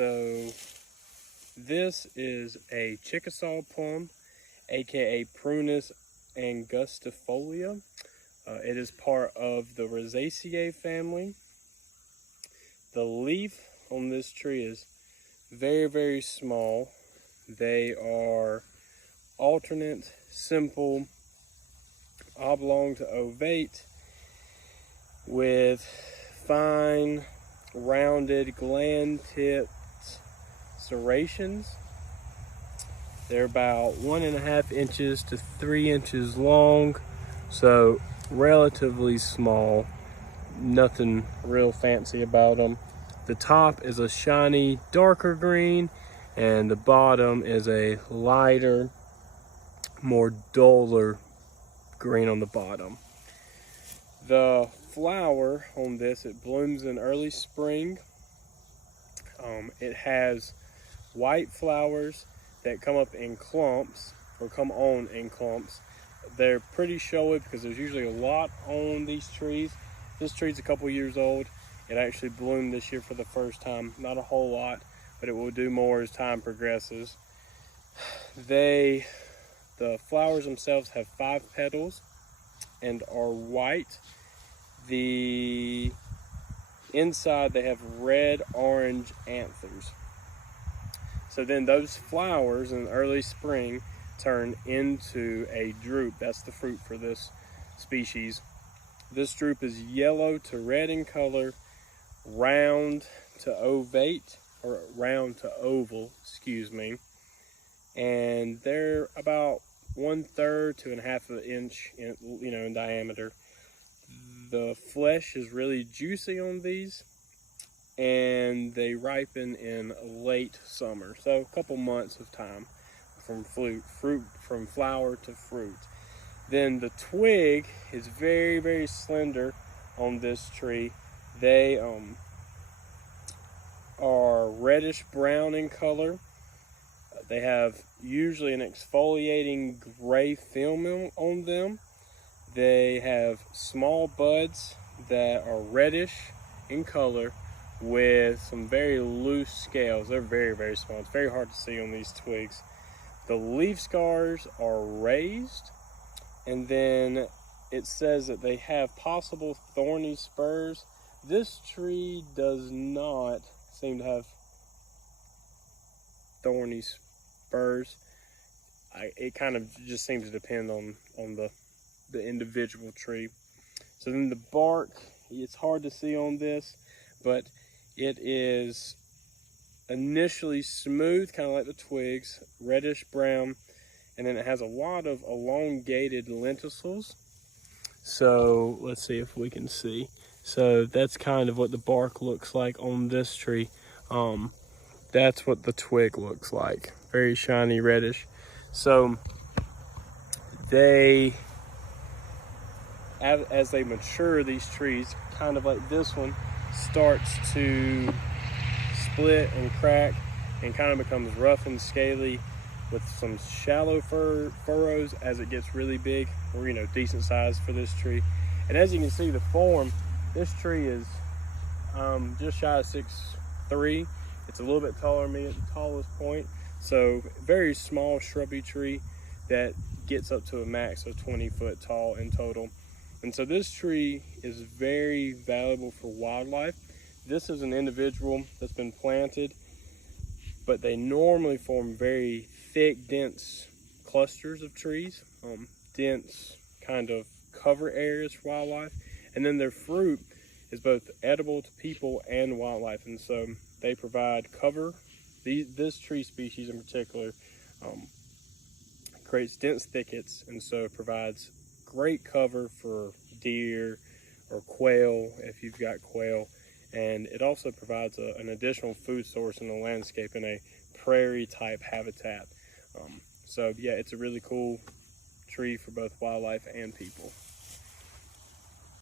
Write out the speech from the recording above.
So this is a Chickasaw Plum, aka Prunus angustifolia. It is part of the Rosaceae family. The leaf on this tree is very, very small. They are alternate, simple, oblong to ovate, with fine, rounded, gland-tipped serrations. They're about 1.5 inches to 3 inches long, so relatively small. Nothing real fancy about them. The top is a shiny, darker green, and the bottom is a lighter, more duller green on the bottom. The flower on this, it blooms in early spring. It has white flowers that come up in clumps, or come on in clumps. They're pretty showy because there's usually a lot on these trees. This tree's a couple years old. It actually bloomed this year for the first time. Not a whole lot, but it will do more as time progresses. The flowers themselves have 5 petals and are white. The inside they have red-orange anthers. So then those flowers in early spring turn into a drupe. That's the fruit for this species. This drupe is yellow to red in color, round to ovate, or round to oval, excuse me. And they're about 1/3 to 1/2 inch in diameter. The flesh is really juicy on these, and they ripen in late summer, so a couple months of time from from flower to fruit. Then the twig is very, very slender on this tree. They are reddish brown in color. They have usually an exfoliating gray film on them. They have small buds that are reddish in color with some very loose scales. They're very, very small. It's very hard to see on these twigs. The leaf scars are raised, and then it says that they have possible thorny spurs. This tree does not seem to have thorny spurs. It kind of just seems to depend on the individual tree. So then the bark, it's hard to see on this, but it is initially smooth, kind of like the twigs, reddish brown, and then it has a lot of elongated lenticels. So let's see if we can see. So that's kind of what the bark looks like on this tree. That's what the twig looks like, very shiny reddish. So as they mature, these trees, kind of like this one, starts to split and crack and kind of becomes rough and scaly with some shallow furrows as it gets really big, or decent size for this tree. And as you can see, the form, this tree is just shy of 6'3". It's a little bit taller than me at the tallest point. So very small shrubby tree that gets up to a max of 20 foot tall in total. And so this tree is very valuable for wildlife. This is an individual that's been planted, but they normally form very thick, dense clusters of trees, dense kind of cover areas for wildlife. And then their fruit is both edible to people and wildlife. And so they provide cover. This tree species in particular creates dense thickets, and so it provides great cover for deer or quail if you've got quail. And it also provides an additional food source in the landscape in a prairie type habitat. So yeah, it's a really cool tree for both wildlife and people.